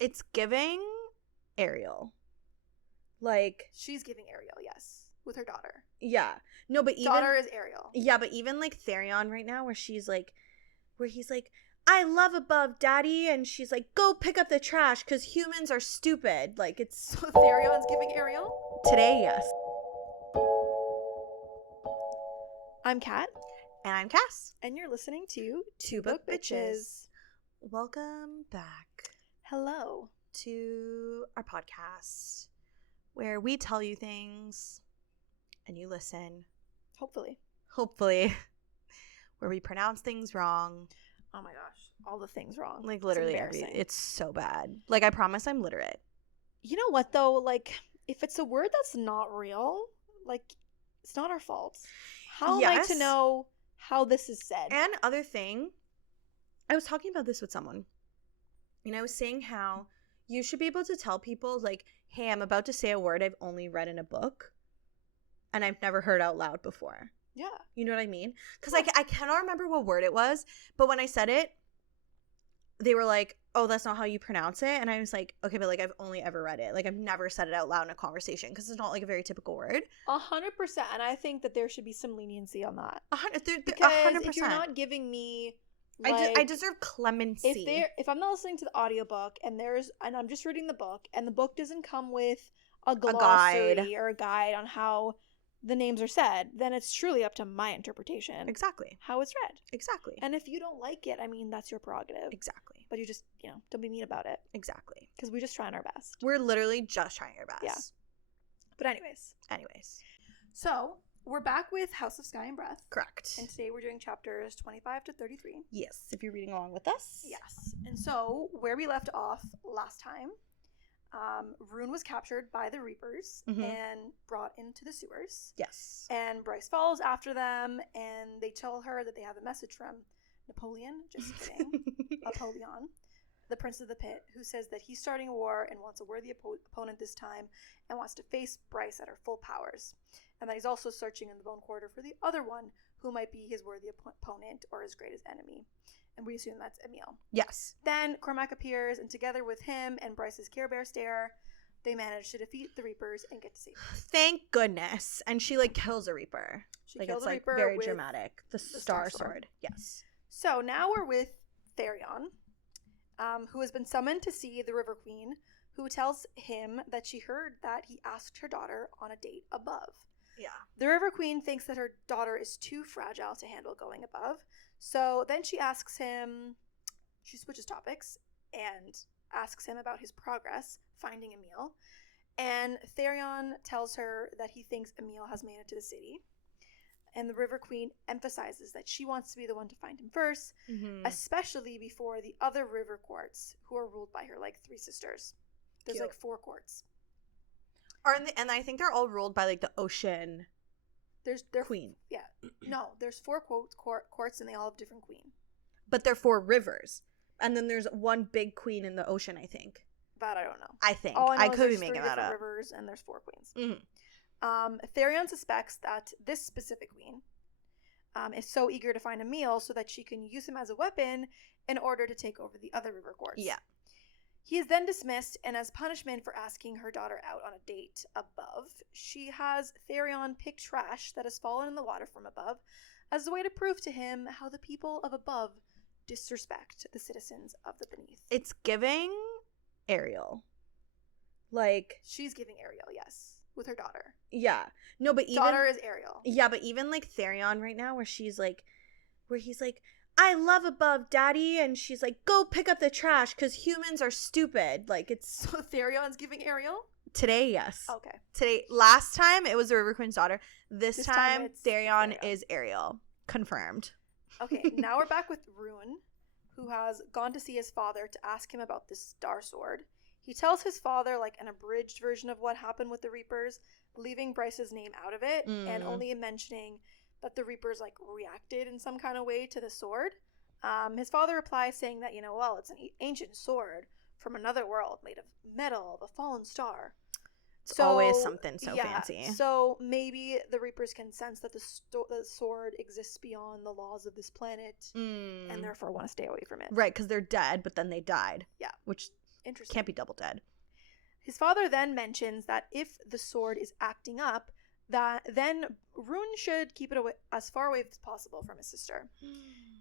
It's giving Ariel. Like, she's giving Ariel, yes, with her daughter. Yeah. No, but even daughter is Ariel. Yeah, but even like Therion right now, where he's like, I love above, daddy, and she's like, go pick up the trash because humans are stupid. Like, it's so Therion's giving Ariel today. Yes. I'm Kat. And I'm Cass. And you're listening to Two Book Bitches. Welcome back. Hello. To our podcast where we tell you things and you listen. Hopefully. Where we pronounce things wrong. Oh my gosh. All the things wrong. Like, literally everything. It's so bad. Like, I promise I'm literate. You know what, though? Like, if it's a word that's not real, like, it's not our fault. How am I to know how this is said? And other thing, I was talking about this with someone. And I was saying how you should be able to tell people, like, hey, I'm about to say a word I've only read in a book. And I've never heard out loud before. Yeah. You know what I mean? Because I cannot remember what word it was. But when I said it, they were like, oh, that's not how you pronounce it. And I was like, okay, but like I've only ever read it. Like I've never said it out loud in a conversation because it's not like a very typical word. 100%. And I think that there should be some leniency on that. 100%. Because if you're not giving me... Like, I deserve clemency. If I'm not listening to the audiobook and I'm just reading the book and the book doesn't come with a glossary or a guide on how the names are said, then it's truly up to my interpretation. Exactly. How it's read. Exactly. And if you don't like it, I mean, that's your prerogative. Exactly. But you just, don't be mean about it. Exactly. Because we're just trying our best. We're literally just trying our best. Yeah. But anyways. So, we're back with House of Sky and Breath. Correct. And today we're doing chapters 25 to 33. Yes, if you're reading along with us. Yes. And so, where we left off last time, Rune was captured by the Reapers and brought into the sewers. Yes. And Bryce follows after them, and they tell her that they have a message from Napoleon, just kidding, Apollyon, the Prince of the Pit, who says that he's starting a war and wants a worthy opponent this time and wants to face Bryce at her full powers. And that he's also searching in the Bone Quarter for the other one who might be his worthy opponent or his greatest enemy. And we assume that's Emil. Yes. Then Cormac appears, and together with him and Bryce's Care Bear stare, they manage to defeat the Reapers and get to safety. Thank goodness. And she, like, kills a Reaper. She like, kills it's, a like, Reaper very with dramatic. The Star Sword. Yes. So now we're with Therion, who has been summoned to see the River Queen, who tells him that she heard that he asked her daughter on a date above. Yeah. The River Queen thinks that her daughter is too fragile to handle going above. So then she switches topics and asks him about his progress finding Emil. And Therion tells her that he thinks Emil has made it to the city. And the River Queen emphasizes that she wants to be the one to find him first, especially before the other river courts who are ruled by her, like 3 sisters. There's like 4 courts. And I think they're all ruled by, like, the ocean queen. Yeah. No, there's 4 courts and they all have different queen. But they're 4 rivers. And then there's one big queen in the ocean, I think. That I don't know. I think. All I know I is could be there's making 3 that up. rivers and there's 4 queens. Therion suspects that this specific queen is so eager to find Emil so that she can use him as a weapon in order to take over the other river courts. Yeah. He is then dismissed, and as punishment for asking her daughter out on a date above, she has Therion pick trash that has fallen in the water from above as a way to prove to him how the people of above disrespect the citizens of the beneath. It's giving Ariel. Like, she's giving Ariel, yes, with her daughter. Yeah. No, but even... Daughter is Ariel. Yeah, but even, like, Therion right now, where he's like, I love above, daddy, and she's like, go pick up the trash because humans are stupid. Like, it's... So Therion's giving Ariel? Today, yes. Okay. Last time, it was the River Queen's daughter. This time Therion is Ariel. Confirmed. Okay, now we're back with Rune, who has gone to see his father to ask him about this Star Sword. He tells his father, like, an abridged version of what happened with the Reapers, leaving Bryce's name out of it, and only mentioning that the Reapers, like, reacted in some kind of way to the sword. His father replies saying that, well, it's an ancient sword from another world made of metal of a fallen star. It's always something fancy. So maybe the Reapers can sense that the sword exists beyond the laws of this planet and therefore want to stay away from it. Right, because they're dead, but then they died. Yeah. Which Interesting. Can't be double dead. His father then mentions that if the sword is acting up, that then Rune should keep it away, as far away as possible from his sister.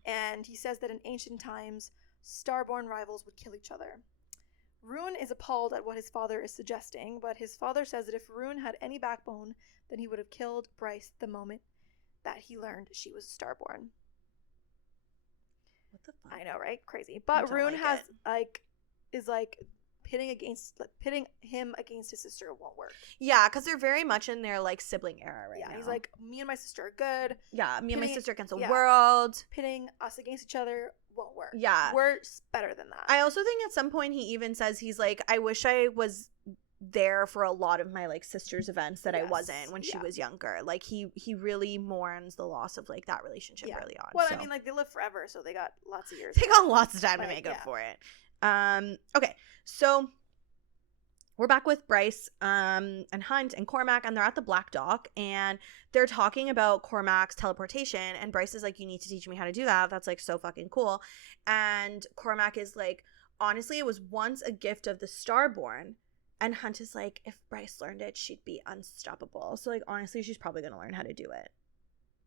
And he says that in ancient times, starborn rivals would kill each other. Rune is appalled at what his father is suggesting, but his father says that if Rune had any backbone, then he would have killed Bryce the moment that he learned she was starborn. What the fuck? I know, right? Crazy. But Rune has is pitting him against his sister won't work. Yeah, because they're very much in their like sibling era right now. He's like, me and my sister are good. Yeah, me and my sister against the world. Pitting us against each other won't work. Yeah. We're better than that. I also think at some point he even says he's like, I wish I was there for a lot of my like sister's events that I wasn't when she was younger. Like he really mourns the loss of like that relationship early on. Well, so. I mean, like they live forever, so they got lots of years. They got lots of time to make up for it. Okay, so we're back with Bryce and Hunt and Cormac, and they're at the Black Dock, and they're talking about Cormac's teleportation, and Bryce is like, you need to teach me how to do that. That's like so fucking cool. And Cormac is like, honestly, it was once a gift of the Starborn. And Hunt is like, if Bryce learned it, she'd be unstoppable. So like, honestly, she's probably gonna learn how to do it,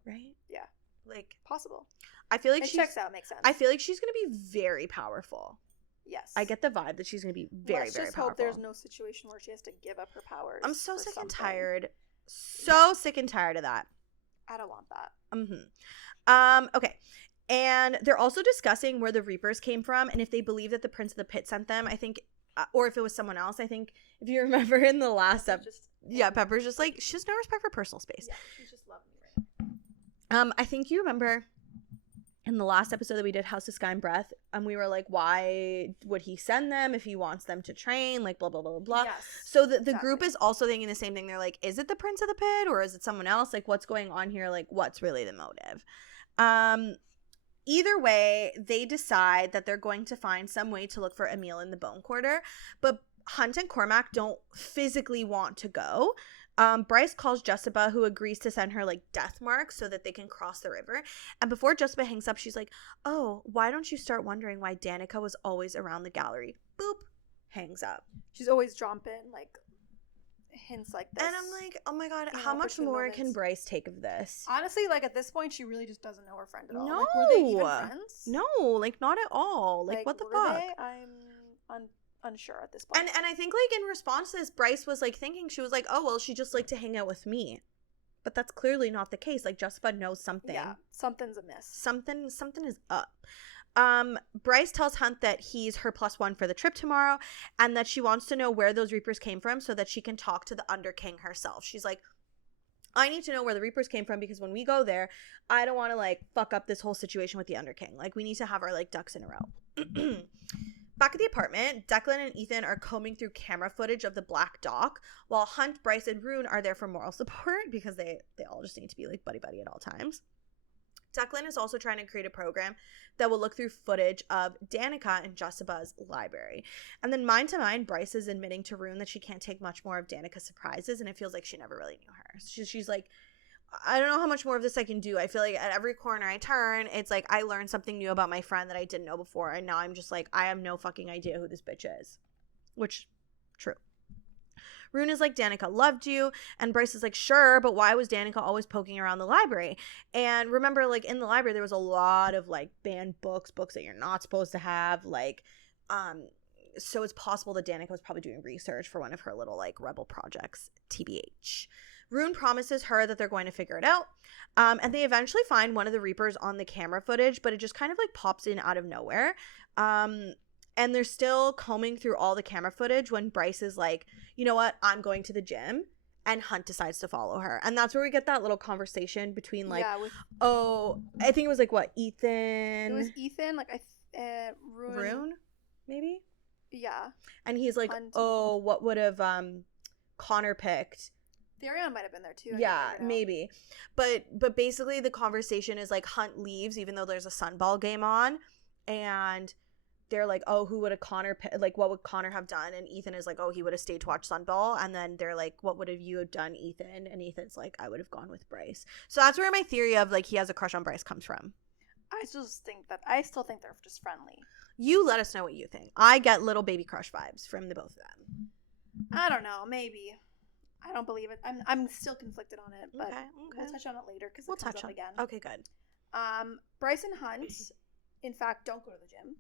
right? Yeah, like possible. I feel like it checks out, makes sense. I feel like she's gonna be very powerful. Yes. I get the vibe that she's going to be very, very powerful. Let's just hope there's no situation where she has to give up her powers. I'm so sick and tired. So sick and tired of that. I don't want that. Okay. And they're also discussing where the Reapers came from and if they believe that the Prince of the Pit sent them. I think, or if it was someone else. I think if you remember in the last episode. Pepper's just like, she has no respect for personal space. Yeah, she's just loving me right now. I think you remember in the last episode that we did House of Sky and Breath, we were like, why would he send them if he wants them to train? Like, blah, blah, blah, blah, blah. Yes, so the group is also thinking the same thing. They're like, is it the Prince of the Pit or is it someone else? Like, what's going on here? Like, what's really the motive? Either way, they decide that they're going to find some way to look for Emil in the Bone Quarter, but Hunt and Cormac don't physically want to go. Bryce calls Jessica, who agrees to send her like death marks so that they can cross the river. And before Jessica hangs up, she's like, oh, why don't you start wondering why Danica was always around the gallery? Boop, hangs up. She's always dropping like hints like this. And I'm like, oh my god, how much more can Bryce take of this? Honestly, like at this point, she really just doesn't know her friend at all. No. Like, were they even friends? No, like not at all. Like what the fuck? I'm unsure at this point. And I think like in response to this, Bryce was like thinking, she was like, oh well, she just liked to hang out with me. But that's clearly not the case. Like Jessica knows something. Yeah, something's amiss. Something is up. Bryce tells Hunt that he's her +1 for the trip tomorrow and that she wants to know where those Reapers came from so that she can talk to the Underking herself. She's like, I need to know where the Reapers came from because when we go there, I don't want to like fuck up this whole situation with the Underking. Like we need to have our like ducks in a row. Back at the apartment, Declan and Ethan are combing through camera footage of the Black Dock, while Hunt, Bryce, and Rune are there for moral support because they all just need to be like buddy-buddy at all times. Declan is also trying to create a program that will look through footage of Danica and Jessica's library. And then mind to mind, Bryce is admitting to Rune that she can't take much more of Danica's surprises, and it feels like she never really knew her. She's like, I don't know how much more of this I can do. I feel like at every corner I turn, it's like I learned something new about my friend that I didn't know before, and now I'm just like, I have no fucking idea who this bitch is. Which, true. Rune is like, Danica loved you, and Bryce is like, sure, but why was Danica always poking around the library? And remember, like, in the library, there was a lot of, like, banned books that you're not supposed to have, like, so it's possible that Danica was probably doing research for one of her little, like, rebel projects, TBH. Rune promises her that they're going to figure it out, and they eventually find one of the Reapers on the camera footage, but it just kind of, like, pops in out of nowhere, and they're still combing through all the camera footage when Bryce is like, you know what, I'm going to the gym, and Hunt decides to follow her. And that's where we get that little conversation between like, I think it was like what, Ethan? It was Ethan, like Rune, maybe? Yeah. And he's like, Hunt. Oh, what would have Connor picked? Therion might have been there too. Yeah, maybe. But basically the conversation is like Hunt leaves even though there's a Sunball game on, and they're like, oh, who would have Connor, like, what would Connor have done? And Ethan is like, oh, he would have stayed to watch Sunball. And then they're like, what would have you done, Ethan? And Ethan's like, I would have gone with Bryce. So that's where my theory of, like, he has a crush on Bryce comes from. I still think they're just friendly. You let us know what you think. I get little baby crush vibes from the both of them. I don't know. Maybe. I don't believe it. I'm still conflicted on it, but Okay. we'll touch on it later because We'll it comes touch up on again. Okay, good. Bryce and Hunt, in fact, don't go to the gym.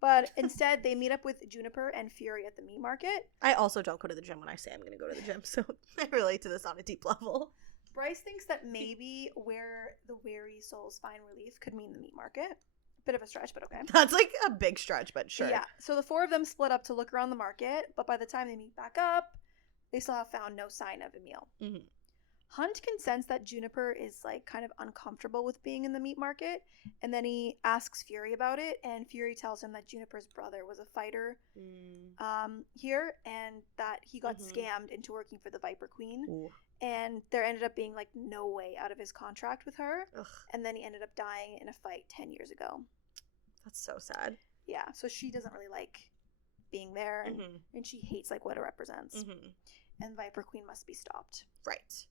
But instead, they meet up with Juniper and Fury at the meat market. I also don't go to the gym when I say I'm going to go to the gym, so I relate to this on a deep level. Bryce thinks that maybe where the weary souls find relief could mean the meat market. Bit of a stretch, but okay. That's like a big stretch, but sure. Yeah, so the four of them split up to look around the market, but by the time they meet back up, they still have found no sign of Emil. Mm-hmm. Hunt can sense that Juniper is like kind of uncomfortable with being in the meat market, and then he asks Fury about it, and Fury tells him that Juniper's brother was a fighter here, and that he got scammed into working for the Viper Queen. Ooh. And there ended up being like no way out of his contract with her. Ugh. And then he ended up dying in a fight 10 years ago. That's so sad. Yeah, so she doesn't really like being there, and she hates like what it represents. And Viper Queen must be stopped. Right.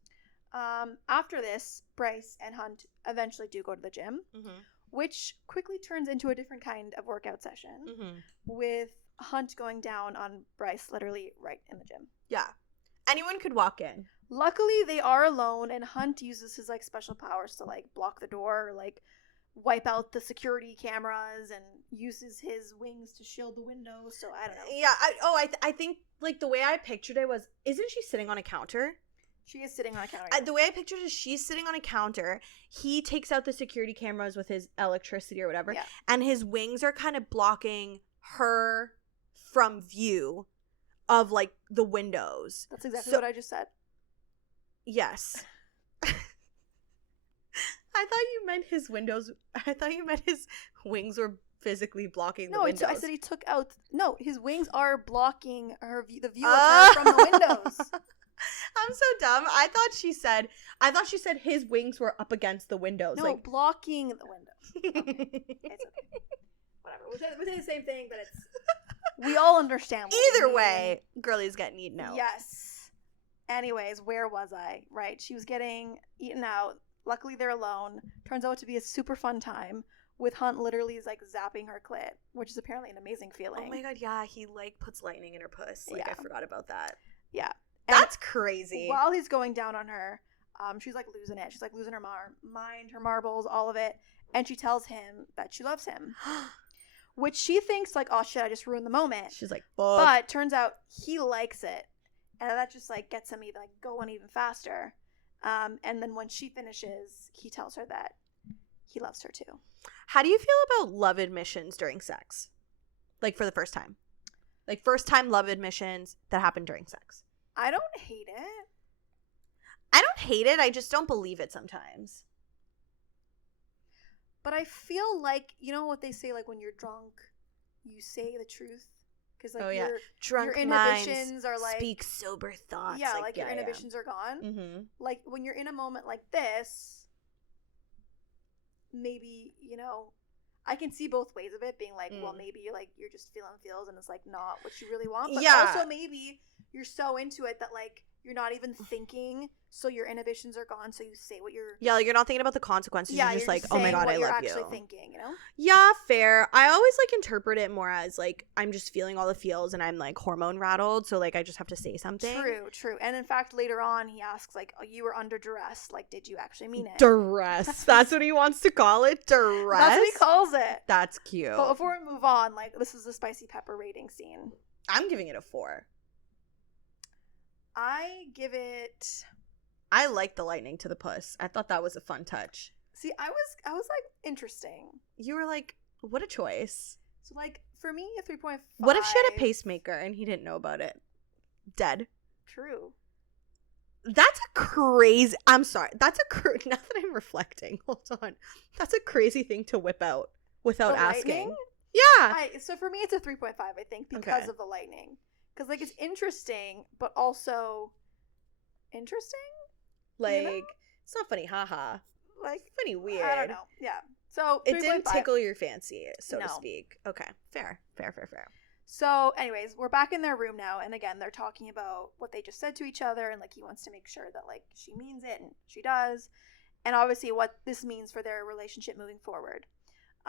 After this, Bryce and Hunt eventually do go to the gym, which quickly turns into a different kind of workout session, with Hunt going down on Bryce literally right in the gym. Yeah. Anyone could walk in. Luckily, they are alone, and Hunt uses his like special powers to like block the door, or, like wipe out the security cameras, and uses his wings to shield the windows. So I don't know. Yeah. I think like the way I pictured it was, isn't she sitting on a counter? She is sitting on a counter. The way I pictured it is she's sitting on a counter. He takes out the security cameras with his electricity or whatever, and his wings are kind of blocking her from view of like the windows. That's exactly what I just said. Yes. I thought you meant his windows. I thought you meant his wings were physically blocking the windows. No, I said he took out. No, his wings are blocking the view of her from the windows. I'm so dumb. I thought she said his wings were up against the windows. No, like blocking the windows. Okay. It's okay. Whatever. We say the same thing, but it's we all understand. Either way, girlie's getting eaten out. Yes. Anyways, where was I? Right. She was getting eaten out. Luckily, they're alone. Turns out to be a super fun time with Hunt literally is like zapping her clit, which is apparently an amazing feeling. Oh my god, yeah. He like puts lightning in her puss. Like I forgot about that. Yeah. That's crazy. While he's going down on her, she's like losing it. She's like losing her mind, her marbles, all of it. And she tells him that she loves him. Which she thinks like, oh shit, I just ruined the moment. She's like, fuck. But turns out he likes it. And that just like gets him even like going even faster. And then when she finishes, he tells her that he loves her too. How do you feel about love admissions during sex? Like for the first time. Like first time love admissions that happen during sex. I don't hate it. I don't hate it. I just don't believe it sometimes. But I feel like, you know what they say, like when you're drunk, you say the truth. Because like drunk your inhibitions minds are like speak sober thoughts. Yeah, like your inhibitions are gone. Mm-hmm. Like when you're in a moment like this, maybe, you know, I can see both ways of it being like, well, maybe like you're just feeling feels and it's like not what you really want. But also maybe you're so into it that like you're not even thinking, so your inhibitions are gone, so you say what you're... Yeah, like you're not thinking about the consequences. Yeah, you're just like, oh my god, I love you. You're actually thinking, you know? Yeah, fair. I always like interpret it more as like I'm just feeling all the feels and I'm like hormone rattled, so like I just have to say something. True. And in fact, later on, he asks like, oh, you were under duress. Like, did you actually mean it? Duress. That's what he wants to call it? Duress? That's what he calls it. That's cute. But before we move on, like, this is the spicy pepper rating scene. I'm giving it a 4. I give it... I like the lightning to the puss. I thought that was a fun touch. See, I was like, interesting. You were like, what a choice. So, like, for me, a 3.5. What if she had a pacemaker and he didn't know about it? Dead. True. That's a crazy... I'm sorry. That's a... Now that I'm reflecting, hold on. That's a crazy thing to whip out without asking. Lightning? Yeah. So for me, it's a 3.5, I think, because of the lightning. Because, like, it's interesting, but also interesting? Like, you know? It's not funny, haha. Like, funny, weird. I don't know. Yeah. So, it didn't tickle your fancy, so to speak. Okay. Fair. So, anyways, we're back in their room now, and again, they're talking about what they just said to each other, and, like, he wants to make sure that, like, she means it, and she does, and obviously what this means for their relationship moving forward.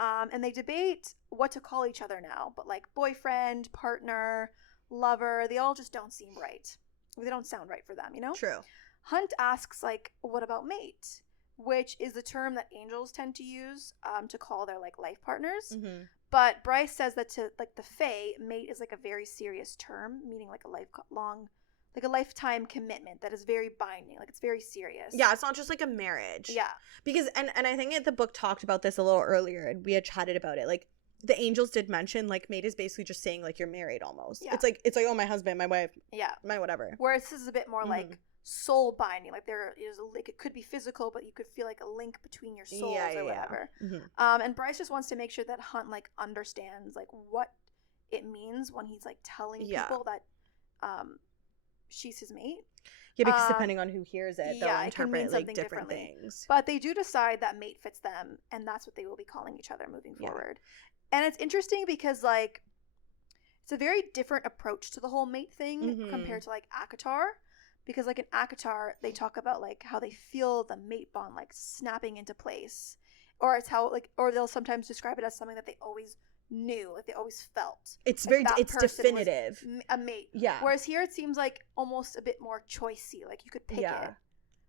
And they debate what to call each other now, but like boyfriend, partner, lover, they all just don't seem right. They don't sound right for them, you know? True. Hunt asks, like, what about mate? Which is the term that angels tend to use to call their, like, life partners. Mm-hmm. But Bryce says that to, like, the Fae, mate is, like, a very serious term, meaning, like, a lifetime commitment that is very binding. Like, it's very serious. Yeah, it's not just like a marriage. Yeah. Because, and I think the book talked about this a little earlier, and we had chatted about it. Like, the angels did mention, like, mate is basically just saying, like, you're married almost. Yeah. It's like, oh, my husband, my wife, yeah, my whatever. Whereas this is a bit more like soul binding. Like, there is a link. It could be physical, but you could feel like a link between your souls or whatever. Mm-hmm. And Bryce just wants to make sure that Hunt, like, understands, like, what it means when he's, like, telling people that she's his mate. Yeah, because depending on who hears it, they'll it can mean interpret, something like, different differently. things. But they do decide that mate fits them, and that's what they will be calling each other moving forward. And it's interesting because, like, it's a very different approach to the whole mate thing compared to, like, ACOTAR. Because, like, in ACOTAR, they talk about, like, how they feel the mate bond, like, snapping into place. Or it's how, like, or they'll sometimes describe it as something that they always knew, like, they always felt. It's like, very, it's definitive. A mate. Yeah. Whereas here it seems like almost a bit more choicey. Like, you could pick it.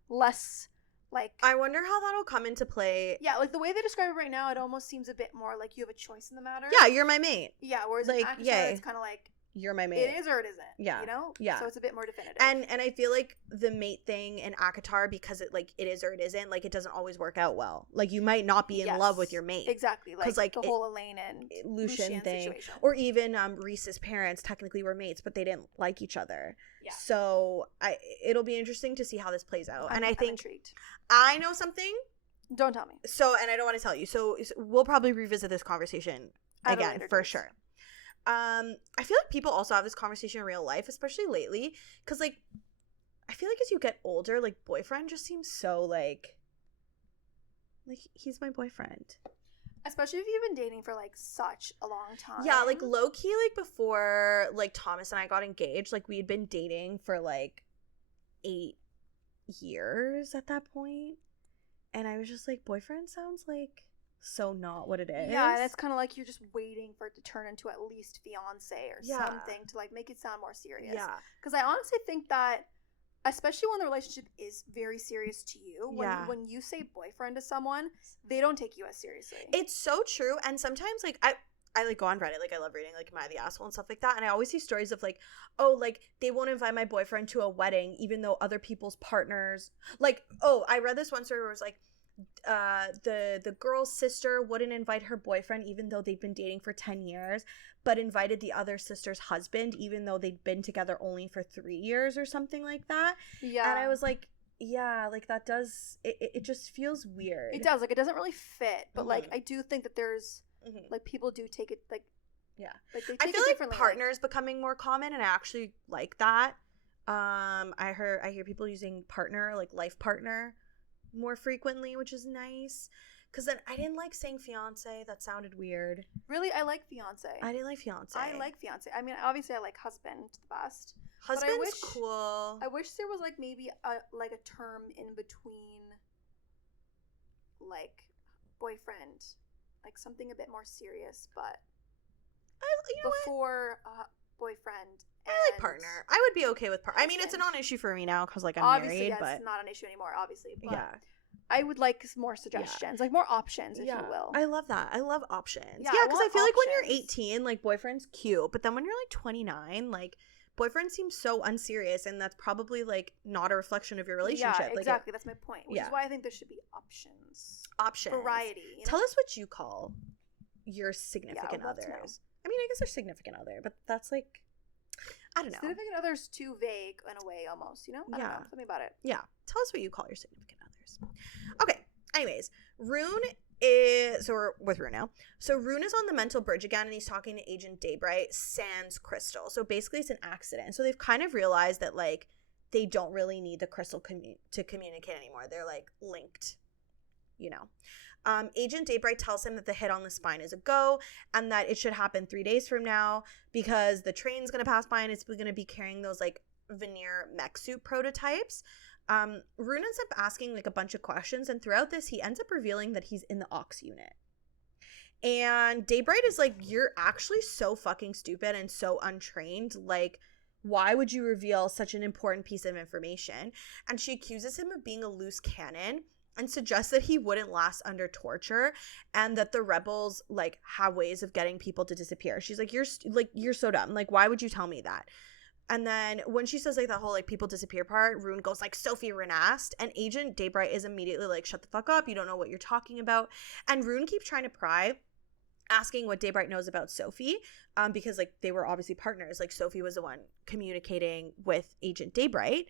Less, like... I wonder how that'll come into play. Yeah, like, the way they describe it right now, it almost seems a bit more like you have a choice in the matter. Yeah, you're my mate. Yeah, whereas like, in ACOTAR, it's kind of like... You're my mate. It is or it isn't. Yeah. You know? Yeah. So it's a bit more definitive. And I feel like the mate thing in ACOTAR, because it, like, it is or it isn't, like, it doesn't always work out well. Like, you might not be in love with your mate. Exactly. Like the whole Elaine and Lucien thing. Situation. Or even Reese's parents technically were mates, but they didn't like each other. Yeah. So it'll be interesting to see how this plays out. And I think intrigued. I know something. Don't tell me. So, and I don't want to tell you. So we'll probably revisit this conversation again for sure. I feel like people also have this conversation in real life, especially lately, because, like, I feel like as you get older, like, boyfriend just seems so, like he's my boyfriend. Especially if you've been dating for, like, such a long time. Yeah, like, low-key, like, before, like, Thomas and I got engaged, like, we had been dating for, like, 8 years at that point, and I was just like, boyfriend sounds, like... so not what it is. Yeah, and it's kind of like you're just waiting for it to turn into at least fiance or something to, like, make it sound more serious. Yeah. Because I honestly think that, especially when the relationship is very serious to you, when you say boyfriend to someone, they don't take you as seriously. It's so true. And sometimes, like, I like, go on Reddit, like, I love reading, like, Am I the Asshole and stuff like that, and I always see stories of, like, oh, like, they won't invite my boyfriend to a wedding even though other people's partners, like, oh, I read this one story where it was, like, the girl's sister wouldn't invite her boyfriend even though they'd been dating for 10 years, but invited the other sister's husband even though they'd been together only for 3 years or something like that. Yeah. And I was like, yeah, like, that does, it just feels weird. It does, like, it doesn't really fit, but like, I do think that there's like, people do take it, like, like, they take I feel it like partners becoming more common, and I actually like that. I hear people using partner, like, life partner, more frequently, which is nice. Because then I didn't like saying fiance. That sounded weird. Really? I like fiance. I didn't like fiance. I like fiance. I mean, obviously I like husband the best. Husband's cool. I wish there was, like, maybe a term in between, like, boyfriend. Like, something a bit more serious, but before boyfriend. I like partner. I would be okay with partner. I mean, it's a non-issue for me now because, like, I'm married, but it's not an issue anymore, obviously. But I would like more suggestions, like, more options, if you will. I love that. I love options. Yeah, because I feel like when you're 18, like, boyfriend's cute, but then when you're, like, 29, like, boyfriend seems so unserious, and that's probably, like, not a reflection of your relationship. Yeah, exactly. That's my point. Which is why I think there should be options. Variety. You know? Tell us what you call your significant others. I mean, I guess they're significant other, but that's, like, I don't know. Significant other's too vague in a way, almost, you know? I don't know. Tell me about it. Yeah. Tell us what you call your significant others. Okay. Anyways, Rune is... So we're with Rune now. So Rune is on the mental bridge again, and he's talking to Agent Daybright sans crystal. So basically it's an accident. So they've kind of realized that, like, they don't really need the crystal to communicate anymore. They're, like, linked, you know. Agent Daybright tells him that the hit on the spine is a go and that it should happen 3 days from now because the train's going to pass by and it's going to be carrying those, like, veneer mech suit prototypes. Rune ends up asking, like, a bunch of questions, and throughout this he ends up revealing that he's in the Ox unit. And Daybright is like, you're actually so fucking stupid and so untrained. Like, why would you reveal such an important piece of information? And she accuses him of being a loose cannon and suggests that he wouldn't last under torture and that the rebels like have ways of getting people to disappear. She's like, you're so dumb. Like, why would you tell me that? And then when she says like the whole like people disappear part, Rune goes like, Sophie Renast, and Agent Daybright is immediately like, shut the fuck up, you don't know what you're talking about. And Rune keeps trying to pry, asking what Daybright knows about Sophie, because like they were obviously partners. Like Sophie was the one communicating with Agent Daybright.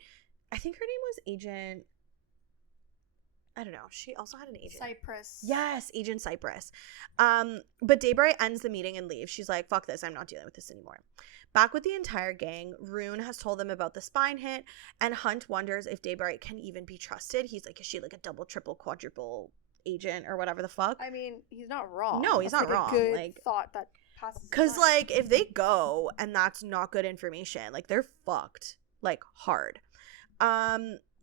I think her name was Agent, I don't know. She also had an agent. Cypress. Yes, Agent Cypress. But Daybright ends the meeting and leaves. She's like, fuck this, I'm not dealing with this anymore. Back with the entire gang, Rune has told them about the spine hit, and Hunt wonders if Daybright can even be trusted. He's like, is she like a double, triple, quadruple agent or whatever the fuck? I mean, he's not wrong. No, he's That's, not like, wrong. A good like, thought that passes. because like if they go and that's not good information, like they're fucked, like hard.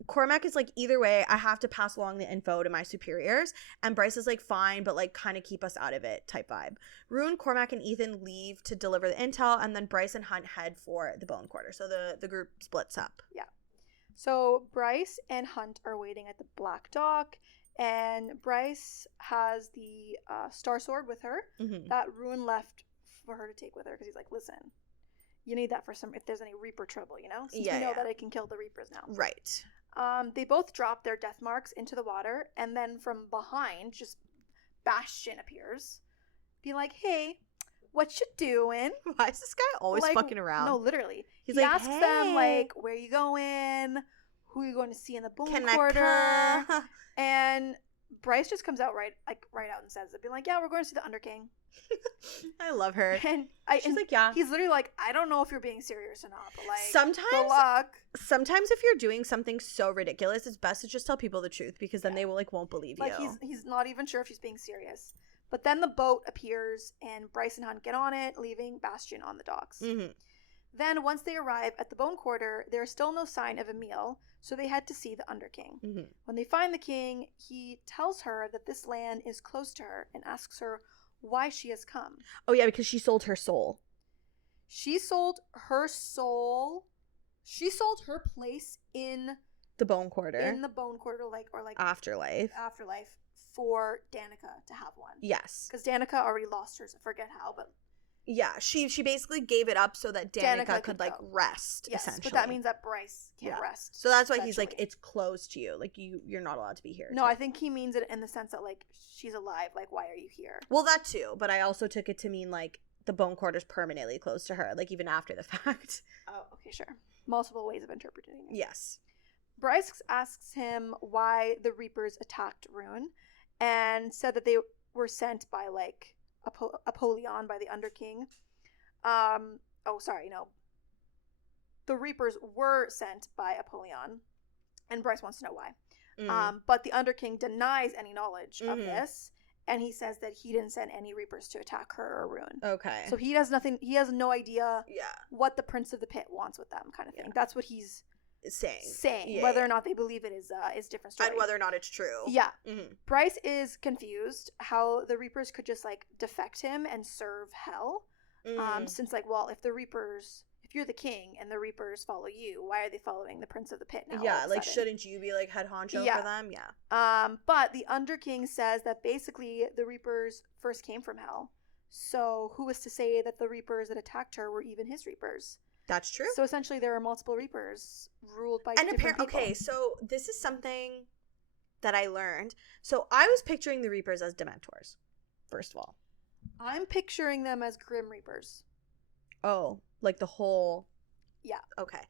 Cormac is like, either way, I have to pass along the info to my superiors. And Bryce is like, fine, but like kind of keep us out of it type vibe. Rune, Cormac, and Ethan leave to deliver the intel, and then Bryce and Hunt head for the Bone Quarter. So the group splits up. Yeah. So Bryce and Hunt are waiting at the Black Dock, and Bryce has the Star Sword with her that Rune left for her to take with her, because he's like, listen, you need that for some, if there's any Reaper trouble, you know? Since we know that I can kill the Reapers now. Right. They both drop their death marks into the water, and then from behind, just Bastion appears. Be like, hey, what you doing? Why is this guy always like, fucking around? No, literally. He's he like, asks hey, them, like, where you going? Who are you going to see in the Bone Quarter? And Bryce just comes out right out and says it, being like, yeah, we're going to see the Underking. I love her. And she's like, yeah. He's literally like, I don't know if you're being serious or not, but like, sometimes, good luck. Sometimes if you're doing something so ridiculous, it's best to just tell people the truth, because then they will like won't believe like, you. He's not even sure if she's being serious. But then the boat appears, and Bryce and Hunt get on it, leaving Bastion on the docks. Then once they arrive at the Bone Quarter, there is still no sign of Emil, so they head to see the Underking. When they find the king, he tells her that this land is close to her and asks her why she has come. Oh yeah, because she sold her soul. She sold her soul. She sold her place in the Bone Quarter. In the Bone Quarter, like afterlife. Afterlife for Danica to have one. Yes. Because Danica already lost hers. I forget how, but yeah, she basically gave it up so that Danica could like rest. Yes, essentially. but that means that Bryce can't rest. So that's why he's like, it's closed to you. Like you're not allowed to be here. No, I think he means it in the sense that like she's alive. Like, why are you here? Well, that too. But I also took it to mean like the Bone Quarter's permanently closed to her, like even after the fact. Oh, okay, sure. Multiple ways of interpreting it. Yes. Bryce asks him why the Reapers attacked Rune, and said that they were sent by like Apollyon, by the Underking. The Reapers were sent by Apollyon, and Bryce wants to know why. But the Underking denies any knowledge of this, and he says that he didn't send any Reapers to attack her or Rune. Okay. So he has no idea what the Prince of the Pit wants with them, kind of thing. That's what he's saying. Yeah, whether or not they believe it is a different story. And whether or not it's true. Yeah. Bryce is confused how the Reapers could just like defect him and serve hell. Since like, well, if you're the king and the Reapers follow you, why are they following the Prince of the Pit now? Yeah, like shouldn't you be like head honcho for them? Yeah. But the Underking says that basically the Reapers first came from hell. So who was to say that the Reapers that attacked her were even his Reapers? That's true. So essentially there are multiple Reapers ruled by different people. Okay, so this is something that I learned. So I was picturing the Reapers as Dementors, first of all. I'm picturing them as Grim Reapers. Oh, like the whole... Yeah. Okay.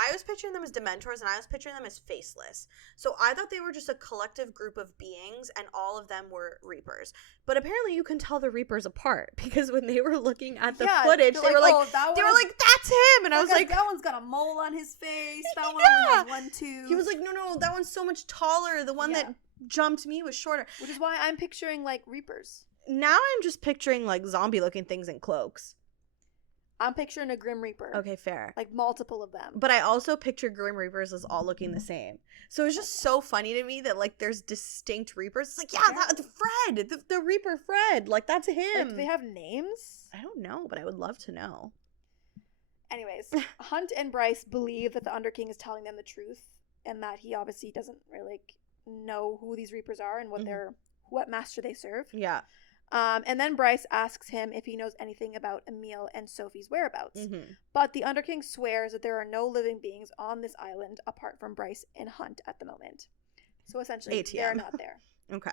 I was picturing them as Dementors, and I was picturing them as faceless. So I thought they were just a collective group of beings, and all of them were Reapers. But apparently you can tell the Reapers apart, because when they were looking at the footage, they were like, that's him! And I was like... That one's got a mole on his face. That one only has one tooth. He was like, no, that one's so much taller. The one that jumped me was shorter. Which is why I'm picturing, like, Reapers. Now I'm just picturing like zombie looking things in cloaks. I'm picturing a Grim Reaper. Okay, fair. Like multiple of them. But I also picture Grim Reapers as all looking the same. So it's just so funny to me that, like, there's distinct Reapers. It's like, Fred, the Reaper Fred. Like, that's him. Like, do they have names? I don't know, but I would love to know. Anyways, Hunt and Bryce believe that the Underking is telling them the truth and that he obviously doesn't really, like, know who these Reapers are and what master they serve. Yeah. And then Bryce asks him if he knows anything about Emil and Sophie's whereabouts. Mm-hmm. But the Underking swears that there are no living beings on this island apart from Bryce and Hunt at the moment. So essentially, ATM. they're not there. Okay.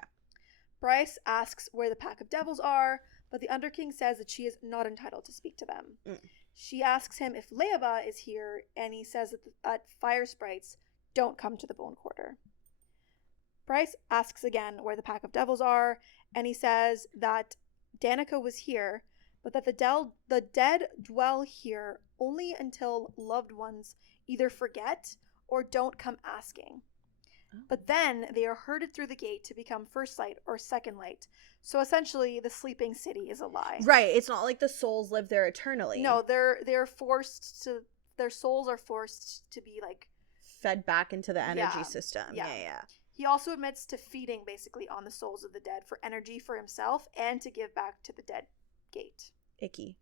Bryce asks where the pack of devils are, but the Underking says that she is not entitled to speak to them. She asks him if Leava is here, and he says that fire sprites don't come to the Bone Quarter. Bryce asks again where the pack of devils are, and he says that Danica was here, but that the dead dwell here only until loved ones either forget or don't come asking. But then they are herded through the gate to become first light or second light. So essentially, the sleeping city is a lie. Right. It's not like the souls live there eternally. No, they're forced to. Their souls are forced to be like fed back into the energy system. Yeah. He also admits to feeding basically on the souls of the dead for energy for himself and to give back to the dead gate. Icky.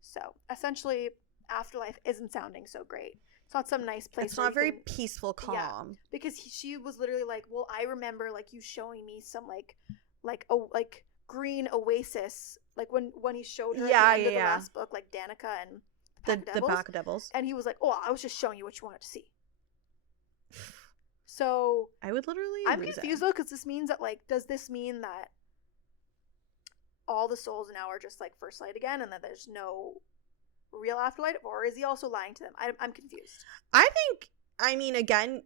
So essentially, afterlife isn't sounding so great. It's not some nice place. It's not very peaceful, calm. Yeah, because she was literally like, well, I remember like you showing me some like green oasis, like when he showed her at the end of the last book, like Danica and the pack of devils. And he was like, oh, I was just showing you what you wanted to see. So I would literally I'm confused though, because this means that, like, does this mean that all the souls now are just like first light again and that there's no real afterlife, or is he also lying to them? I'm confused. I mean, again,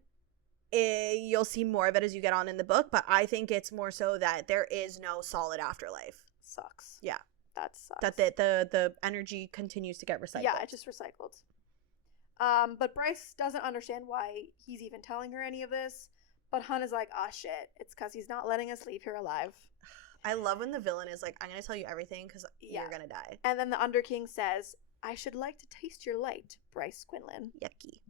you'll see more of it as you get on in the book, but I think it's more so that there is no solid afterlife. Sucks. Yeah. That sucks. That the energy continues to get recycled. Yeah, it just recycled. But Bryce doesn't understand why he's even telling her any of this. But Hunt is like, shit, it's because he's not letting us leave here alive. I love when the villain is like, I'm going to tell you everything because you're going to die. And then the Underking says, I should like to taste your light, Bryce Quinlan. Yucky.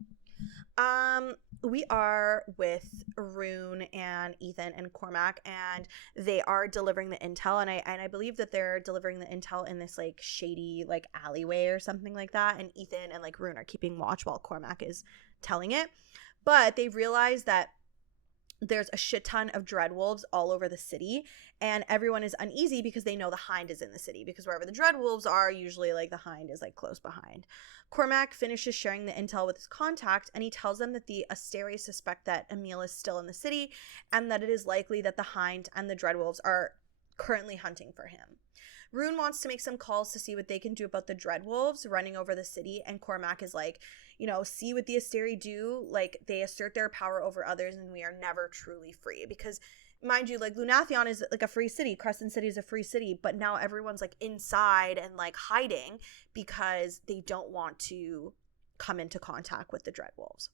We are with Rune and Ethan and Cormac, and they are delivering the intel, and I believe that they're delivering the intel in this like shady like alleyway or something like that, and Ethan and like Rune are keeping watch while Cormac is telling it. But they realize that there's a shit ton of dreadwolves all over the city, and everyone is uneasy because they know the Hind is in the city, because wherever the dreadwolves are, usually like the Hind is like close behind. Cormac finishes sharing the intel with his contact, and he tells them that the Asteri suspect that Emil is still in the city, and that it is likely that the Hind and the dreadwolves are currently hunting for him. Rune wants to make some calls to see what they can do about the dreadwolves running over the city, and Cormac is like, see what the Asteri do. Like, they assert their power over others, and we are never truly free. Because, mind you, like, Lunathion is like a free city. Crescent City is a free city, but now everyone's like inside and like hiding because they don't want to come into contact with the dreadwolves.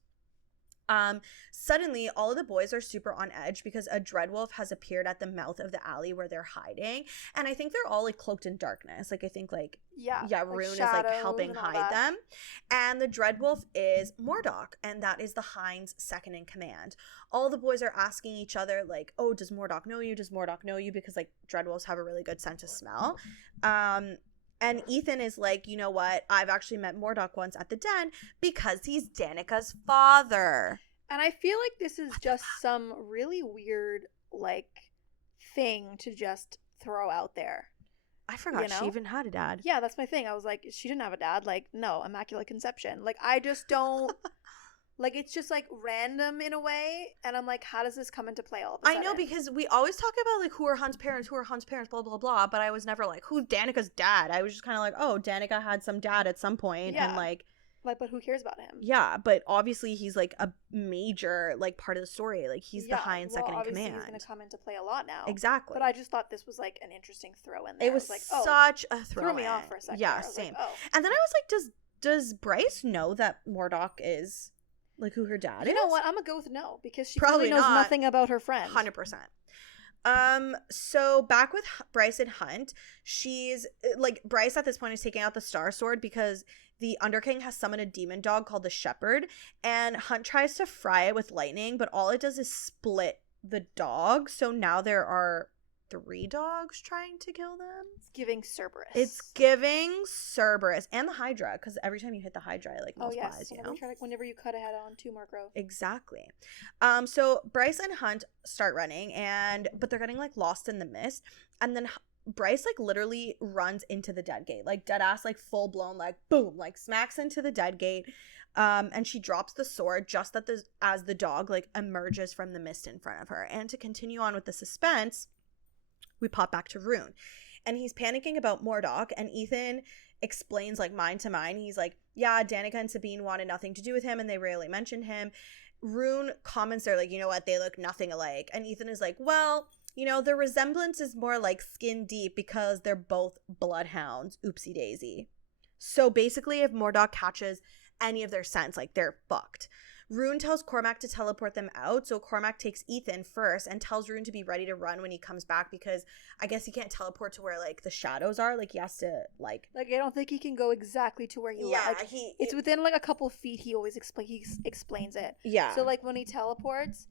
Suddenly all of the boys are super on edge because a dreadwolf has appeared at the mouth of the alley where they're hiding, and I think they're all like cloaked in darkness. Like, I think like Rune is like helping hide them, and the dreadwolf is Mordok, and that is the Hind's second in command. All the boys are asking each other like, oh, does Mordok know you? Does Mordok know you? Because like dreadwolves have a really good sense of smell. And Ethan is like, you know what? I've actually met Mordok once at the den because he's Danica's father. And I feel like this is just some really weird, like, thing to just throw out there. I forgot she even had a dad. Yeah, that's my thing. I was like, she didn't have a dad. Like, no, immaculate conception. Like, I just don't... Like, it's just, like, random in a way, and I'm like, how does this come into play all of a sudden? I know, because we always talk about, like, who are Hunt's parents, blah, blah, blah, but I was never like, who's Danica's dad? I was just kind of like, oh, Danica had some dad at some point, and, like... Like, but who cares about him? Yeah, but obviously he's, like, a major, like, part of the story. Like, he's the Hind second in command. He's going to come into play a lot now. Exactly. But I just thought this was, like, an interesting throw in there. It was like, such a throw threw me off for a second. Yeah, same. Like, And then I was like, does Bryce know that Mordok is... Like, who her dad is? You know what? I'm going to go with no, because she probably knows nothing about her friend. 100%. So back with Bryce and Hunt, she's like, Bryce at this point is taking out the Star Sword because the Underking has summoned a demon dog called the Shepherd, and Hunt tries to fry it with lightning, but all it does is split the dog. So now there are 3 dogs trying to kill them. It's giving Cerberus. It's giving Cerberus and the Hydra, because every time you hit the Hydra, it like multiplies. Whenever you cut a head on, 2 more grow. Exactly. So Bryce and Hunt start running, but they're getting like lost in the mist, and then Bryce like literally runs into the dead gate, like dead ass, like full blown, like boom, like smacks into the dead gate. And she drops the sword just as the dog like emerges from the mist in front of her. And to continue on with the suspense, we pop back to Rune, and he's panicking about Mordok, and Ethan explains like mind to mind. He's like, yeah, Danica and Sabine wanted nothing to do with him and they rarely mentioned him. Rune comments there like, you know what, they look nothing alike. And Ethan is like, well, you know, the resemblance is more like skin deep because they're both bloodhounds. Oopsie daisy. So basically, if Mordok catches any of their scents, like, they're fucked. Rune tells Cormac to teleport them out, so Cormac takes Ethan first and tells Rune to be ready to run when he comes back, because I guess he can't teleport to where, like, the shadows are. Like, he has to, like... Like, I don't think he can go exactly to where he yeah, like, it's within, like, a couple feet. He always explains it. Yeah. So, like, when he teleports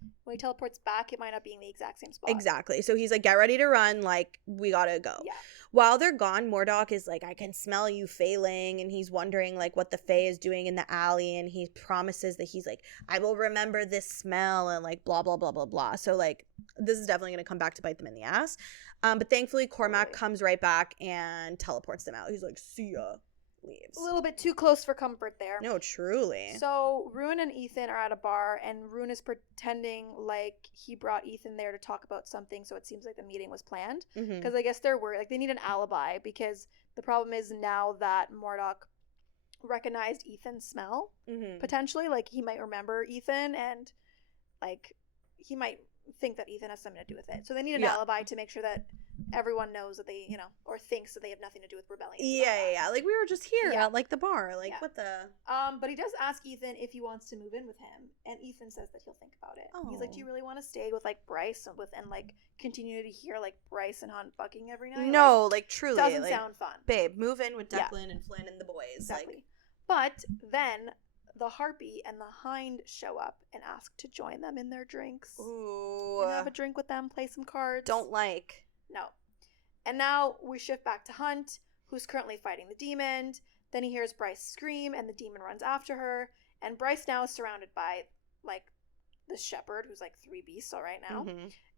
back, it might not be in the exact same spot. Exactly. So he's like, get ready to run. Like, we gotta go. Yeah. While they're gone, Mordok is like, I can smell you failing, and he's wondering like what the Fae is doing in the alley, and he promises that he's like, I will remember this smell, and like blah blah blah blah blah. So like, this is definitely gonna come back to bite them in the ass. But thankfully Cormac comes right back and teleports them out. He's like, see ya. Leaves. A little bit too close for comfort there. No, truly. So Rune and Ethan are at a bar, and Rune is pretending like he brought Ethan there to talk about something, so it seems like the meeting was planned. Because I guess they're worried, like they need an alibi, because the problem is now that Mordok recognized Ethan's smell, potentially, like he might remember Ethan, and like he might think that Ethan has something to do with it. So they need an alibi to make sure that everyone knows that they, you know, or thinks that they have nothing to do with rebellion. Yeah. Like, we were just here at, like, the bar. Like, what the... But he does ask Ethan if he wants to move in with him, and Ethan says that he'll think about it. Oh. He's like, do you really want to stay with, like, Bryce and like, continue to hear, like, Bryce and Hunt fucking every night? No, like truly. Doesn't like, sound fun. Babe, move in with Declan and Flynn and the boys. Exactly. Like... But then... the Harpy and the Hind show up and ask to join them in their drinks. Ooh. And have a drink with them, play some cards. Don't like. No. And now we shift back to Hunt, who's currently fighting the demon. Then he hears Bryce scream, and the demon runs after her. And Bryce now is surrounded by, like, the shepherd, who's, like, 3 beasts all right now.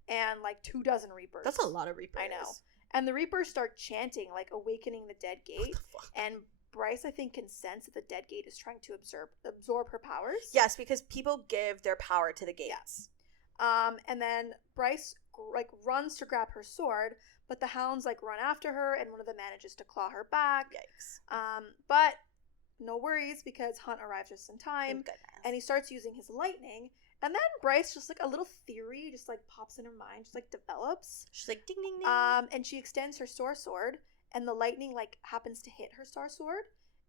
And, like, 24 Reapers. That's a lot of Reapers. I know. And the Reapers start chanting, like, awakening the dead gate. And Bryce, I think, can sense that the dead gate is trying to absorb her powers. Yes, because people give their power to the gates. Yes. And then Bryce, like, runs to grab her sword, but the hounds, like, run after her, and one of them manages to claw her back. Yikes. But no worries, because Hunt arrives just in time. Thank goodness. And he starts using his lightning. And then Bryce, just, like, a little theory just, like, pops in her mind, just, like, develops. She's like, ding, ding, ding. And she extends her Star Sword, and the lightning, like, happens to hit her Star Sword,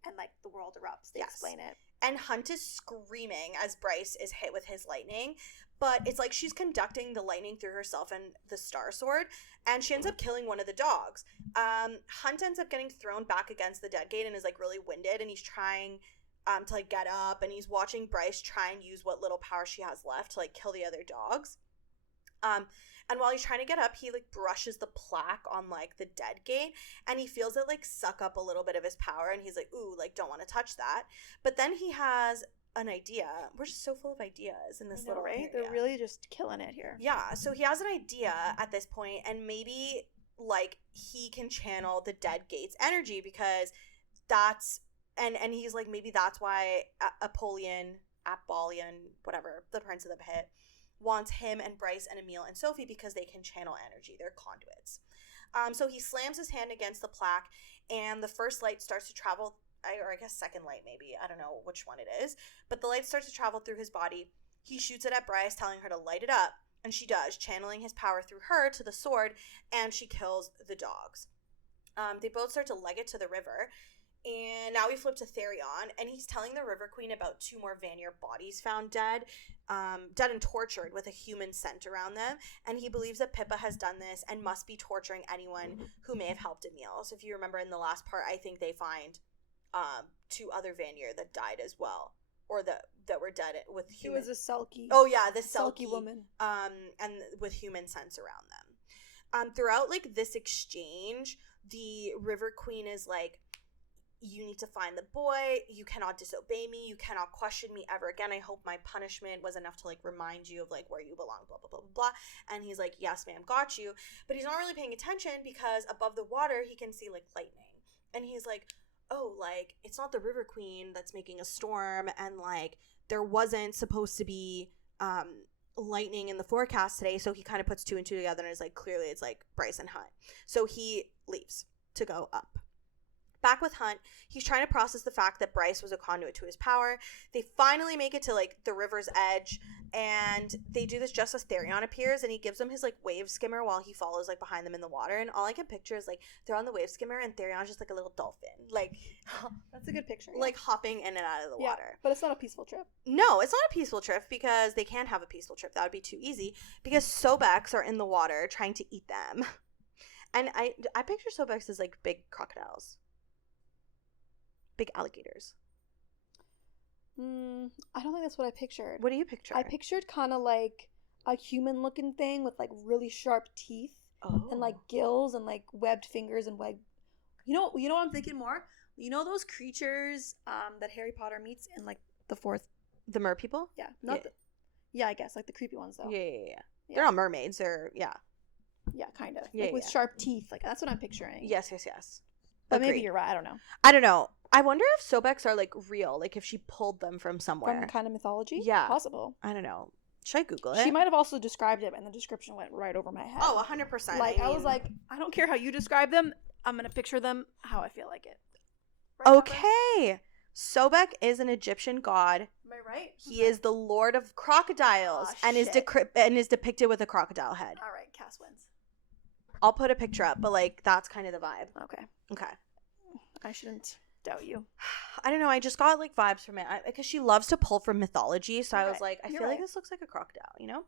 and, like, the world erupts. They explain it. And Hunt is screaming as Bryce is hit with his lightning, but it's like she's conducting the lightning through herself and the Star Sword, and she ends up killing one of the dogs. Hunt ends up getting thrown back against the dead gate and is, like, really winded, and he's trying to, like, get up, and he's watching Bryce try and use what little power she has left to, like, kill the other dogs. And while he's trying to get up, he, like, brushes the plaque on, like, the dead gate, and he feels it, like, suck up a little bit of his power, and he's like, ooh, like, don't want to touch that. But then he has an idea. We're just so full of ideas in this little area. They're really just killing it here. Yeah, so he has an idea at this point, and maybe, like, he can channel the dead gate's energy, because that's, and he's like, maybe that's why Apollyon, whatever, the Prince of the Pit, wants him and Bryce and Emil and Sophie, because they can channel energy. They're conduits. So he slams his hand against the plaque, and the first light starts to travel, or I guess second light maybe. I don't know which one it is. But the light starts to travel through his body. He shoots it at Bryce, telling her to light it up, and she does, channeling his power through her to the sword, and she kills the dogs. They both start to leg it to the river, And now we flip to Therion, and he's telling the River Queen about 2 more Vanir bodies found dead and tortured with a human scent around them. And he believes that Pippa has done this and must be torturing anyone who may have helped Emil. So if you remember in the last part, I think they find 2 other Vanir that died as well, or that were dead with human. It was a Selkie. Oh yeah, the Selkie woman. And with human scents around them. Throughout like this exchange, the River Queen is like, you need to find the boy, you cannot disobey me, you cannot question me ever again. I hope my punishment was enough to like remind you of like where you belong, blah blah blah blah blah. And he's like, yes ma'am, got you. But he's not really paying attention because above the water he can see like lightning. And he's like, oh, like it's not the River Queen that's making a storm, and like there wasn't supposed to be lightning in the forecast today. So he kind of puts 2 and 2 together and is like, clearly it's like Bryce and Hunt. So he leaves to go up. Back with Hunt, he's trying to process the fact that Bryce was a conduit to his power. They finally make it to, like, the river's edge, and they do this just as Therion appears, and he gives them his, like, wave skimmer while he follows, like, behind them in the water, and all I can picture is, like, they're on the wave skimmer, and Therion's just, like, a little dolphin. Like, that's a good picture. Like, hopping in and out of the water. But it's not a peaceful trip. No, it's not a peaceful trip, because they can't have a peaceful trip. That would be too easy, because Sobex are in the water trying to eat them. And I picture Sobex as, like, big crocodiles. Big alligators. I don't think that's what I pictured. What do you picture? I pictured kind of like a human-looking thing with like really sharp teeth and like gills and like webbed fingers and You know what I'm thinking more? You know those creatures that Harry Potter meets in like the 4th. The mer people? Yeah, I guess like the creepy ones though. Yeah. They're not mermaids. They're yeah, kind of like with sharp teeth. Like that's what I'm picturing. Yes. But Agreed. maybe you're right. I don't know. I wonder if Sobex are, like, real. Like, if she pulled them from somewhere. From kind of mythology? Yeah. Possible. I don't know. Should I Google it? She might have also described it, and the description went right over my head. Oh, 100%. Like, I was like, I don't care how you describe them. I'm going to picture them how I feel like it. Right, okay. Sobek is an Egyptian god. Am I right? He is the lord of crocodiles and is depicted with a crocodile head. All right, Cass wins. I'll put a picture up, but, like, that's kind of the vibe. Okay. I shouldn't doubt you. I don't know. I just got like vibes from it because she loves to pull from mythology. So I was like, I feel like this looks like a crocodile, you know?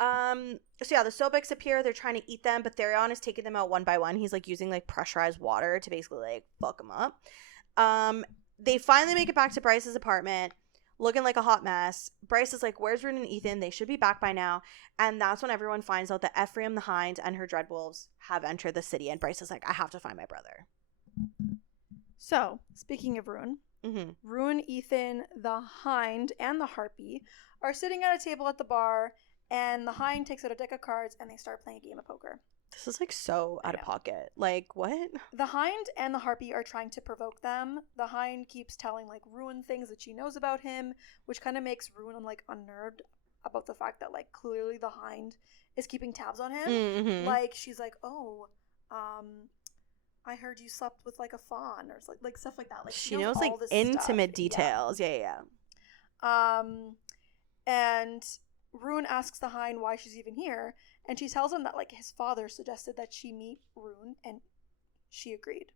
So yeah, the Sobex appear. They're trying to eat them, but Therion is taking them out one by one. He's like using like pressurized water to basically like fuck them up. They finally make it back to Bryce's apartment, looking like a hot mess. Bryce is like, where's Rune and Ethan? They should be back by now. And that's when everyone finds out that Ephraim the Hind and her Dreadwolves have entered the city. And Bryce is like, I have to find my brother. So, speaking of Rune, Rune, Ethan, the Hind, and the Harpy are sitting at a table at the bar, and the Hind takes out a deck of cards, and they start playing a game of poker. This is, like, so out of pocket. Like, what? The Hind and the Harpy are trying to provoke them. The Hind keeps telling, like, Rune things that she knows about him, which kind of makes Rune, like, unnerved about the fact that, like, clearly the Hind is keeping tabs on him. Like, she's like, I heard you slept with like a fawn or like stuff like that. Like she knows like intimate details. Yeah. And Rune asks the Hind why she's even here, and she tells him that like his father suggested that she meet Rune, and she agreed.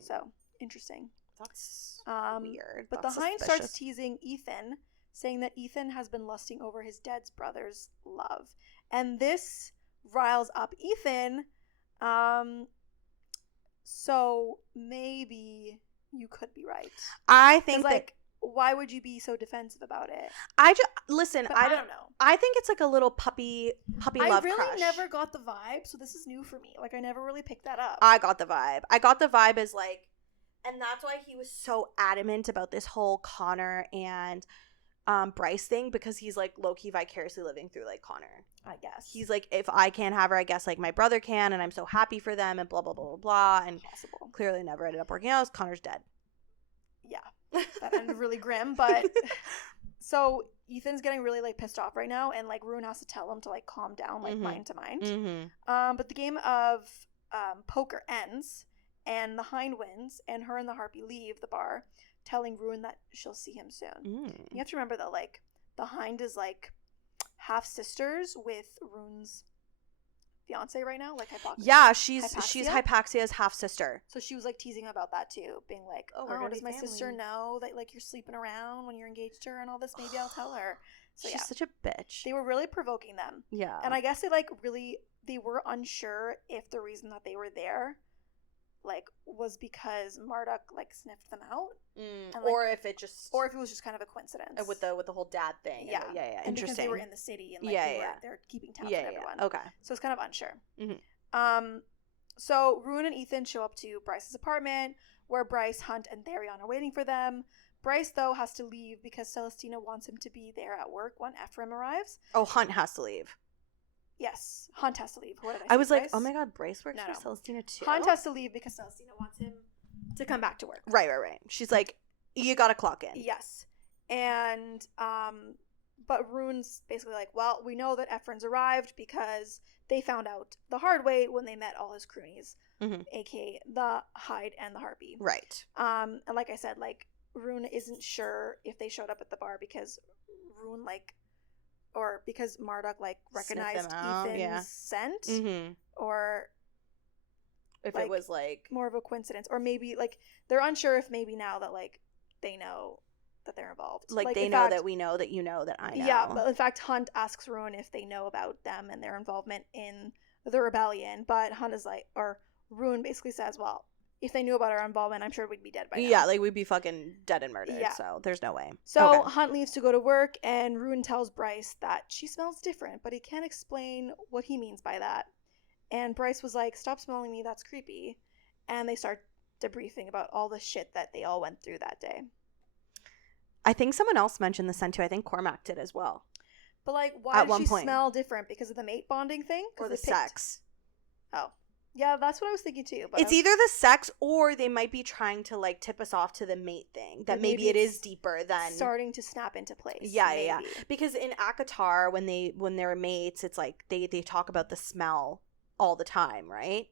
So interesting. That's weird. But that's the Hind suspicious. starts teasing Ethan, saying that Ethan has been lusting over his dead brother's love, and this riles up Ethan. So maybe you could be right. I think that, like, why would you be so defensive about it? I don't know. I think it's like a little puppy love crush. I really never got the vibe, so this is new for me. Like I never really picked that up. I got the vibe as like, and that's why he was so adamant about this whole Connor and Bryce thing, because he's like low-key vicariously living through like Connor. I guess he's like, if I can't have her, I guess like my brother can, and I'm so happy for them, and blah blah blah blah blah. And clearly never ended up working out. Connor's dead. Yeah, that ended really grim. But so Ethan's getting really like pissed off right now, and like Rune has to tell him to like calm down, like mind to mind. But the game of poker ends, and the Hind wins, and her and the Harpy leave the bar, telling Rune that she'll see him soon. You have to remember that like the Hind is like half sisters with Rune's fiance right now, like hypoxia. Yeah, she's Hypaxia's half sister. So she was like teasing about that too, being like, "Oh, does my sister know that like you're sleeping around when you're engaged to her and all this? Maybe I'll tell her." So she's such a bitch. They were really provoking them. Yeah, and I guess they were unsure if the reason that they were there, like, was because Marduk like sniffed them out, and, like, or if it was just kind of a coincidence with the whole dad thing. Yeah, yeah. And because they were in the city and like they're keeping tabs on everyone. Okay, so it's kind of unsure. Mm-hmm. So Ruin and Ethan show up to Bryce's apartment, where Bryce, Hunt, and Therion are waiting for them. Bryce, though, has to leave because Celestina wants him to be there at work when Ephraim arrives. Oh, Hunt has to leave. Yes, Hunt has to leave. What did I say? I was like, oh my god, Bryce works for Celestina too? Hunt has to leave because Celestina wants him to come back to work. Right. She's like, you gotta clock in. Yes. And, but Rune's basically like, well, we know that Ephraim's arrived because they found out the hard way when they met all his croonies, aka the Hyde and the Harpy. Right. And like I said, like, Rune isn't sure if they showed up at the bar because Rune, like, or because Marduk, like, recognized Ethan's scent, or if it was, like, more of a coincidence, or maybe, like, they're unsure if maybe now that, like, they know that they're involved. Like they know that we know that you know that I know. Yeah, but in fact, Hunt asks Rune if they know about them and their involvement in the rebellion, but Hunt is like, or Rune basically says, well, if they knew about our involvement, I'm sure we'd be dead by now. Yeah, like we'd be fucking dead and murdered, so there's no way. So Hunt leaves to go to work, and Rune tells Bryce that she smells different, but he can't explain what he means by that. And Bryce was like, stop smelling me, that's creepy. And they start debriefing about all the shit that they all went through that day. I think someone else mentioned the scent too. I think Cormac did as well. But, like, why did she smell different? Because of the mate bonding thing? Or the sex. Oh. Yeah, that's what I was thinking too. But it's either the sex or they might be trying to, like, tip us off to the mate thing. That maybe it is deeper than... starting to snap into place. Yeah. Because in ACOTAR, when they're mates, it's like they talk about the smell all the time, right?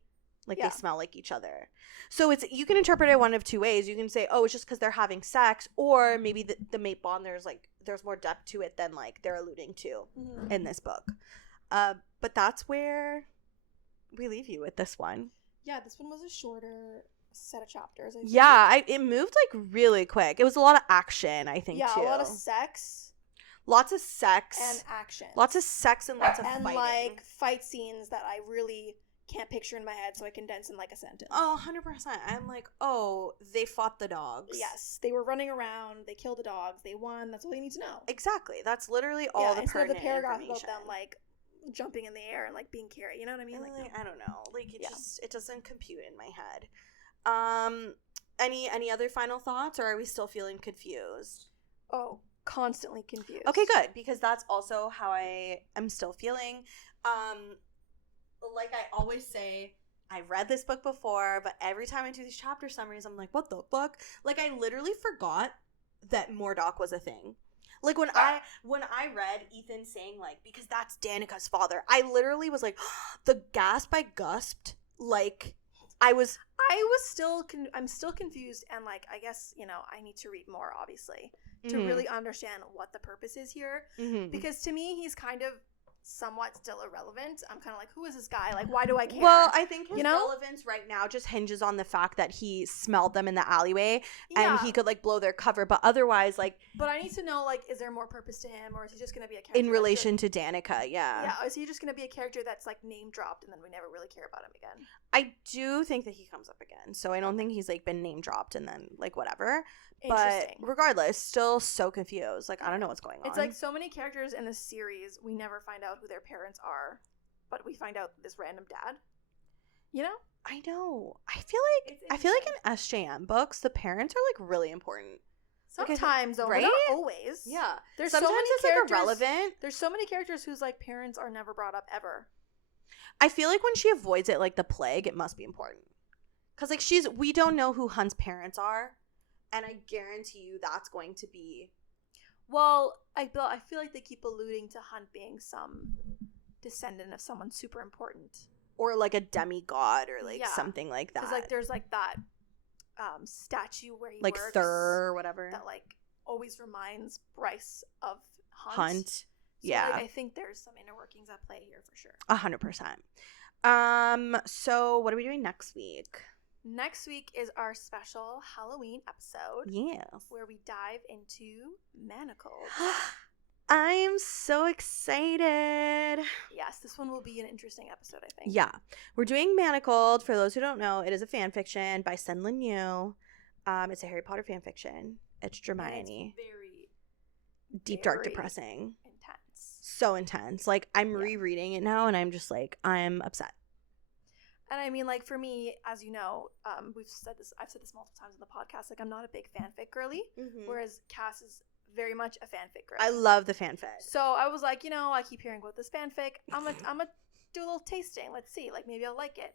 Like, they smell like each other. So you can interpret it one of two ways. You can say, oh, it's just because they're having sex, or maybe the mate bond, there's more depth to it than, like, they're alluding to in this book. But that's where we leave you with this one. Yeah, this one was a shorter set of chapters. It moved, like, really quick. It was a lot of action, I think, too. Yeah, a lot of sex. Lots of sex. And action. Lots of sex and lots of fighting. And, like, fight scenes that I really... can't picture in my head, so I condense in like a sentence. Oh, 100%. I'm like, oh, they fought the dogs. Yes, they were running around, they killed the dogs, they won, that's all you need to know. Exactly. That's literally all the pertinent the paragraph information. About them, like, jumping in the air and, like, being carried, you know what I mean? Like, I don't know. Like, it doesn't compute in my head. Any other final thoughts, or are we still feeling confused? Oh, constantly confused. Okay, good, because that's also how I am still feeling. Like I always say, I've read this book before, but every time I do these chapter summaries, I'm like, what the fuck? Like, I literally forgot that Mordock was a thing. Like, when I read Ethan saying, like, because that's Danica's father, I literally was like, the gasp I gasped, like, I'm still confused, and, like, I guess, you know, I need to read more, obviously, to really understand what the purpose is here, because to me, he's kind of somewhat still irrelevant. I'm kind of like, who is this guy? Like, why do I care? Well, I think his relevance right now just hinges on the fact that he smelled them in the alleyway and he could, like, blow their cover, but otherwise, like... But I need to know, like, is there more purpose to him, or is he just going to be a character... In relation to Danica, Yeah, is he just going to be a character that's, like, name-dropped and then we never really care about him again? I do think that he comes up again, so I don't think he's, like, been name-dropped and then, like, whatever. But regardless, still so confused. Like, I don't know what's going on. It's like so many characters in this series, we never find out who their parents are, but we find out this random dad. You know? I know. I feel like in SJM books, the parents are, like, really important. Sometimes, though, right? But not always. Yeah. There's sometimes so many it's, characters, like, irrelevant. There's so many characters whose, like, parents are never brought up ever. I feel like when she avoids it like the plague, it must be important. Because, like, we don't know who Hunt's parents are. And I guarantee you that's going to be... Well, I feel like they keep alluding to Hunt being some descendant of someone super important. Or, like, a demigod or, like, something like that. Because, like, there's, like, that statue where he like works. Thur or whatever. That, like, always reminds Bryce of Hunt. Hunt. So, yeah. Like, I think there's some inner workings at play here for sure. 100%. So what are we doing next week? Next week is our special Halloween episode Yes. where we dive into Manacled. I'm so excited. Yes, this one will be an interesting episode, I think. Yeah. We're doing Manacled. For those who don't know, it is a fan fiction by SenLinYu. It's a Harry Potter fan fiction. It's Hermione. It's very deep, dark, depressing. Intense. So intense. Like, I'm rereading it now, and I'm just like, I'm upset. And I mean, like, for me, as you know, I've said this multiple times in the podcast, like, I'm not a big fanfic girly, whereas Cass is very much a fanfic girly. I love the fanfic. So I was like, I keep hearing about this fanfic. I'm gonna do a little tasting. Let's see. Like, maybe I'll like it.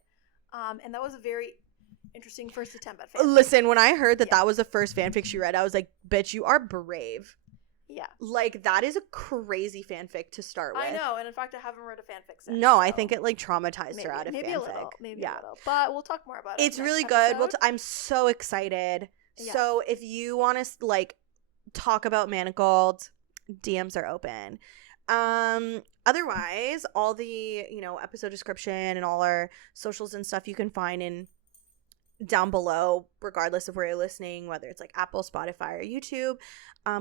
And that was a very interesting first attempt at fanfic. Listen, when I heard that was the first fanfic she read, I was like, bitch, you are brave. Yeah. Like, that is a crazy fanfic to start with. I know, and in fact, I haven't read a fanfic since. No, so I think it, like, traumatized her out of maybe fanfic. Maybe a little. But we'll talk more about it. It's really good. I'm so excited. Yeah. So if you want to, like, talk about Manacled, DMs are open. Otherwise, all the, episode description and all our socials and stuff you can find in down below, regardless of where you're listening, whether it's like Apple, Spotify, or YouTube.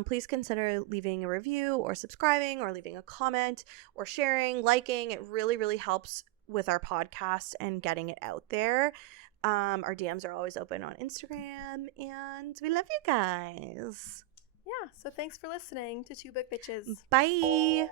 Please consider leaving a review or subscribing or leaving a comment or sharing, liking. It really, really helps with our podcast and getting it out there. Our DMs are always open on Instagram, and we love you guys. Yeah, so thanks for listening to Two Book Bitches. Bye.